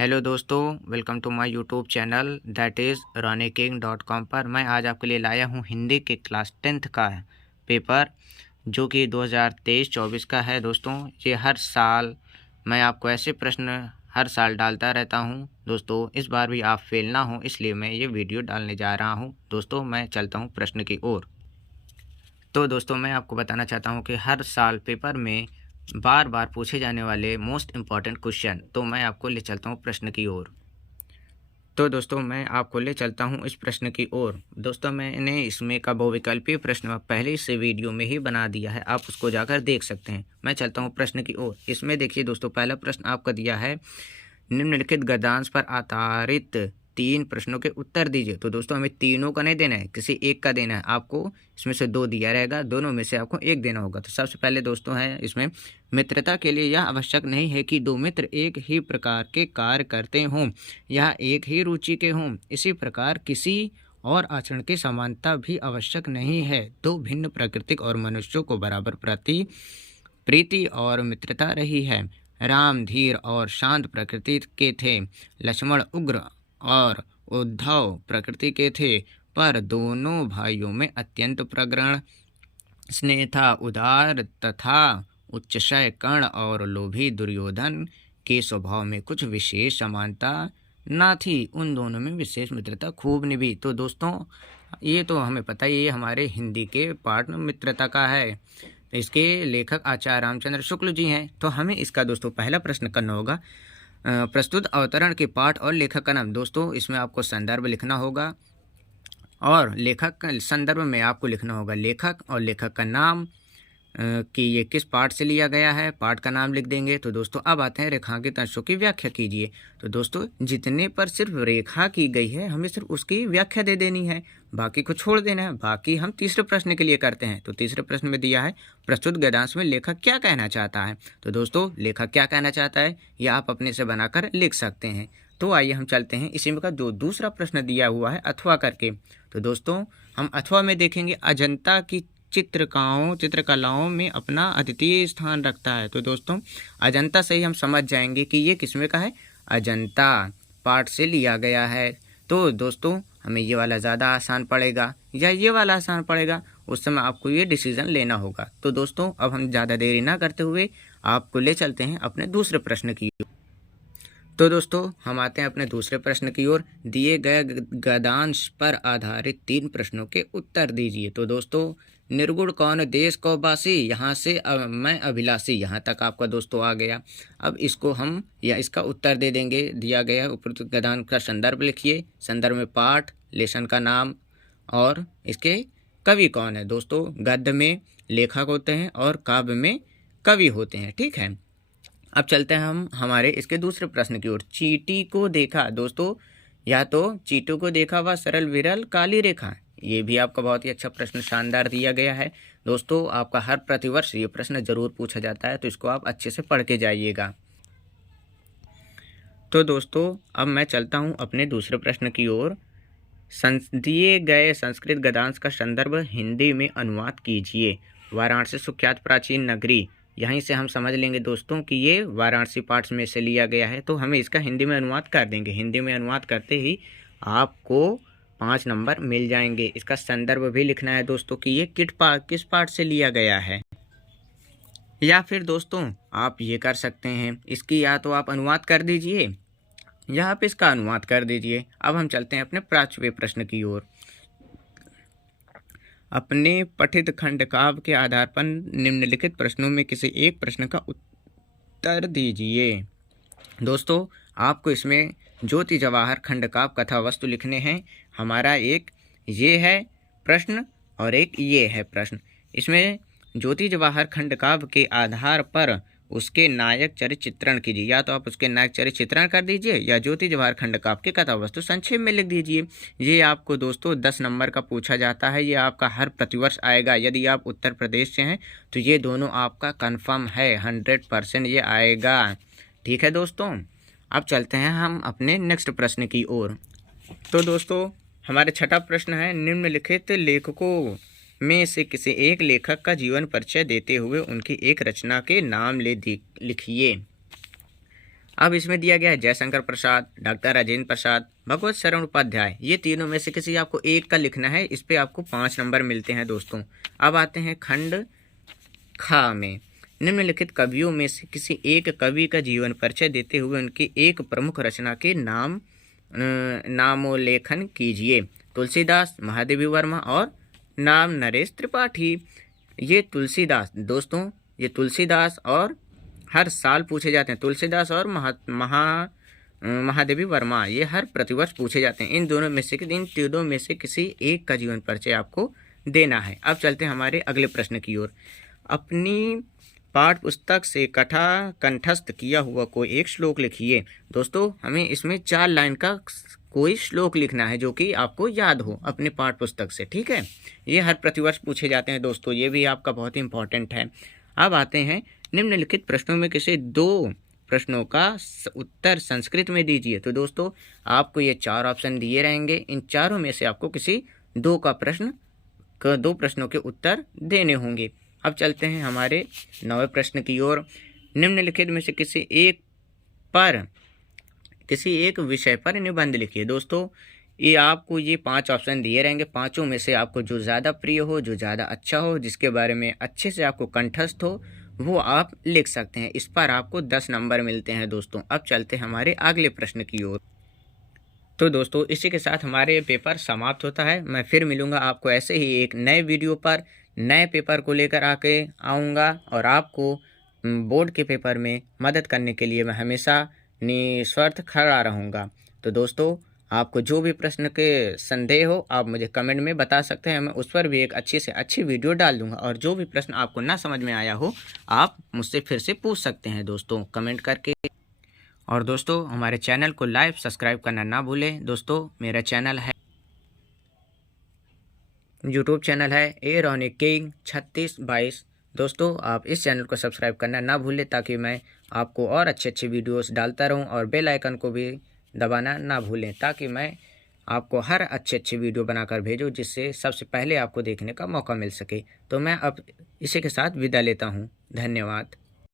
Hello दोस्तों, welcome to my YouTube channel that is raniking.com पर मैं आज आपके लिए लाया हूँ हिंदी के क्लास 10th का पेपर जो कि 2023-24 का है। दोस्तों, ये हर साल मैं आपको ऐसे प्रश्न हर साल डालता रहता हूँ। दोस्तों, इस बार भी आप फेल ना हो इसलिए मैं ये वीडियो डालने जा रहा हूँ। दोस्तों, मैं चलता हूँ प्रश्न की ओर। तो दोस्तों, मैं आपको बताना चाहता हूँ कि हर साल पेपर में बार बार पूछे जाने वाले मोस्ट इम्पॉर्टेंट क्वेश्चन, तो मैं आपको ले चलता हूँ प्रश्न की ओर। तो दोस्तों, मैं आपको ले चलता हूँ इस प्रश्न की ओर। दोस्तों, मैंने इसमें का बहुविकल्पीय प्रश्न पहले से वीडियो में ही बना दिया है, आप उसको जाकर देख सकते हैं। मैं चलता हूँ प्रश्न की ओर। इसमें देखिए दोस्तों, पहला प्रश्न आपका दिया है, निम्नलिखित गद्यांश पर आधारित 3 प्रश्नों के उत्तर दीजिए। तो दोस्तों, हमें तीनों का नहीं देना है, किसी एक का देना है। आपको इसमें से 2 दिया रहेगा, दोनों में से आपको एक देना होगा। तो सबसे पहले दोस्तों है इसमें, मित्रता के लिए यह आवश्यक नहीं है कि 2 मित्र एक ही प्रकार के कार्य करते हों या एक ही रुचि के हों। इसी प्रकार किसी और आचरण की समानता भी आवश्यक नहीं है। 2 भिन्न प्राकृतिक और मनुष्यों को बराबर प्रीति और मित्रता रही है। राम धीर और शांत प्रकृति के थे, लक्ष्मण उग्र और उद्धव प्रकृति के थे, पर दोनों भाइयों में अत्यंत प्रगाढ़ स्नेह था। उदार तथा उच्चशय कर्ण और लोभी दुर्योधन के स्वभाव में कुछ विशेष समानता न थी, उन दोनों में विशेष मित्रता खूब निभी। तो दोस्तों, ये तो हमें पता ही, ये हमारे हिंदी के पाठ में मित्रता का है। इसके लेखक आचार्य रामचंद्र शुक्ल जी हैं। तो हमें इसका दोस्तों पहला प्रश्न करना होगा, प्रस्तुत अवतरण के पाठ और लेखक का नाम। दोस्तों, इसमें आपको संदर्भ लिखना होगा और लेखक संदर्भ में आपको लिखना होगा लेखक और लेखक का नाम, कि ये किस पाठ से लिया गया है, पाठ का नाम लिख देंगे। तो दोस्तों, अब आते हैं रेखांकित अंशों की व्याख्या कीजिए। तो दोस्तों, जितने पर सिर्फ रेखा की गई है हमें सिर्फ उसकी व्याख्या दे देनी है, बाकी को छोड़ देना है। बाकी हम तीसरे प्रश्न के लिए करते हैं। तो तीसरे प्रश्न में दिया है, प्रस्तुत गद्यांश में लेखक क्या कहना चाहता है। तो दोस्तों, लेखक क्या कहना चाहता है ये आप अपने से बनाकर लिख सकते हैं। तो आइए हम चलते हैं इसी में का जो दूसरा प्रश्न दिया हुआ है अथवा करके। तो दोस्तों, हम अथवा में देखेंगे, अजंता की चित्रकलाओं में अपना अद्वितीय स्थान रखता है। तो दोस्तों, अजंता से ही हम समझ जाएंगे कि ये किसमें का है, अजंता पाठ से लिया गया है। तो दोस्तों, हमें ये वाला ज़्यादा आसान पड़ेगा या ये वाला आसान पड़ेगा, उस समय आपको ये डिसीजन लेना होगा। तो दोस्तों, अब हम ज़्यादा देरी ना करते हुए आपको ले चलते हैं अपने दूसरे प्रश्न की ओर। तो दोस्तों, हम आते हैं अपने दूसरे प्रश्न की ओर। दिए गए गद्यांश पर आधारित 3 प्रश्नों के उत्तर दीजिए। तो दोस्तों, निर्गुण कौन देश को बासी, यहाँ से मैं अभिलाषी, यहाँ तक आपका दोस्तों आ गया। अब इसको हम या इसका उत्तर दे देंगे। दिया गया उपरोक्त गद्यांश का संदर्भ लिखिए, संदर्भ में पाठ, लेसन का नाम और इसके कवि कौन है। दोस्तों, गद्य में लेखक होते हैं और काव्य में कवि होते हैं, ठीक है। अब चलते हैं हम हमारे इसके दूसरे प्रश्न की ओर। चींटी को देखा। दोस्तों, या तो चींटू को देखा व सरल विरल काली रेखा, ये भी आपका बहुत ही अच्छा प्रश्न शानदार दिया गया है। दोस्तों, आपका हर प्रतिवर्ष ये प्रश्न जरूर पूछा जाता है, तो इसको आप अच्छे से पढ़ के जाइएगा। तो दोस्तों, अब मैं चलता हूँ अपने दूसरे प्रश्न की ओर। दिए गए संस्कृत गद्यांश का संदर्भ हिंदी में अनुवाद कीजिए। वाराणसी सुख्यात प्राचीन नगरी, यहीं से हम समझ लेंगे दोस्तों कि ये वाराणसी पाठ में से लिया गया है, तो हमें इसका हिंदी में अनुवाद कर देंगे। हिंदी में अनुवाद करते ही आपको 5 नंबर मिल जाएंगे। इसका संदर्भ भी लिखना है दोस्तों कि ये किस पाठ से लिया गया है। या फिर दोस्तों, आप ये कर सकते हैं, इसकी या तो आप अनुवाद कर दीजिए या आप इसका अनुवाद कर दीजिए। अब हम चलते हैं अपने 5वें प्रश्न की ओर। अपने पठित खंड काव्य के आधार पर निम्नलिखित प्रश्नों में किसी एक प्रश्न का उत्तर दीजिए। दोस्तों, आपको इसमें ज्योति जवाहर खंड काव्य कथा वस्तु लिखने हैं। हमारा एक ये है प्रश्न और एक ये है प्रश्न। इसमें ज्योति जवाहर खंड काव्य के आधार पर उसके नायक चरित्र चित्रण कीजिए। या तो आप उसके नायक चरित्र चित्रण कर दीजिए या ज्योति जवाहर खंड काव्य की कथा वस्तु संक्षेप में लिख दीजिए। ये आपको दोस्तों 10 नंबर का पूछा जाता है। ये आपका हर प्रतिवर्ष आएगा। यदि आप उत्तर प्रदेश से हैं तो ये दोनों आपका कन्फर्म है, 100% ये आएगा, ठीक है दोस्तों। अब चलते हैं हम अपने नेक्स्ट प्रश्न की ओर। तो दोस्तों, हमारे छठा प्रश्न है, निम्नलिखित लेखकों में से किसी एक लेखक का जीवन परिचय देते हुए उनकी एक रचना के नाम लिखिए। अब इसमें दिया गया है जयशंकर प्रसाद, डॉक्टर राजेंद्र प्रसाद, भगवत शरण उपाध्याय। ये तीनों में से किसी आपको एक का लिखना है। इस पे आपको 5 नंबर मिलते हैं दोस्तों। अब आते हैं खंड खा में। निम्नलिखित कवियों में से किसी एक कवि का जीवन परिचय देते हुए उनकी एक प्रमुख रचना के नामोल्लेखन कीजिए। तुलसीदास, महादेवी वर्मा और नाम नरेश त्रिपाठी। ये तुलसीदास दोस्तों, ये तुलसीदास और हर साल पूछे जाते हैं। तुलसीदास और महादेवी वर्मा ये हर प्रतिवर्ष पूछे जाते हैं। इन तीनों में से किसी एक का जीवन परिचय आपको देना है। अब चलते हैं हमारे अगले प्रश्न की ओर। अपनी पाठ्य पुस्तक से कंठस्थ किया हुआ कोई एक श्लोक लिखिए। दोस्तों हमें इसमें 4 लाइन का कोई श्लोक लिखना है जो कि आपको याद हो अपने पाठ्य पुस्तक से, ठीक है। ये हर प्रतिवर्ष पूछे जाते हैं दोस्तों, ये भी आपका बहुत ही इंपॉर्टेंट है। अब आते हैं निम्नलिखित प्रश्नों में किसी 2 प्रश्नों का उत्तर संस्कृत में दीजिए। तो दोस्तों आपको ये 4 ऑप्शन दिए रहेंगे। इन चारों में से आपको किसी 2 प्रश्नों के उत्तर देने होंगे। अब चलते हैं हमारे 9वें प्रश्न की ओर। निम्नलिखित में से किसी एक विषय पर निबंध लिखिए। दोस्तों ये आपको ये 5 ऑप्शन दिए रहेंगे। पांचों में से आपको जो ज़्यादा प्रिय हो, जो ज़्यादा अच्छा हो, जिसके बारे में अच्छे से आपको कंठस्थ हो, वो आप लिख सकते हैं। इस पर आपको 10 नंबर मिलते हैं दोस्तों। अब चलते हैं हमारे अगले प्रश्न की ओर। तो दोस्तों इसी के साथ हमारे पेपर समाप्त होता है। मैं फिर मिलूँगा आपको ऐसे ही एक नए वीडियो पर, नए पेपर को लेकर आऊँगा और आपको बोर्ड के पेपर में मदद करने के लिए मैं हमेशा निस्वार्थ खड़ा रहूँगा। तो दोस्तों आपको जो भी प्रश्न के संदेह हो आप मुझे कमेंट में बता सकते हैं। मैं उस पर भी एक अच्छी से अच्छी वीडियो डाल दूँगा। और जो भी प्रश्न आपको ना समझ में आया हो आप मुझसे फिर से पूछ सकते हैं दोस्तों कमेंट करके। और दोस्तों हमारे चैनल को लाइक सब्सक्राइब करना ना भूलें। दोस्तों मेरा चैनल है, यूट्यूब चैनल है ए रॉनिक किंग 3622। दोस्तों आप इस चैनल को सब्सक्राइब करना ना भूलें ताकि मैं आपको और अच्छे वीडियोस डालता रहूं। और बेल आइकन को भी दबाना ना भूलें ताकि मैं आपको हर अच्छे वीडियो बनाकर भेजूं जिससे सबसे पहले आपको देखने का मौका मिल सके। तो मैं अब इसी के साथ विदा लेता हूं। धन्यवाद।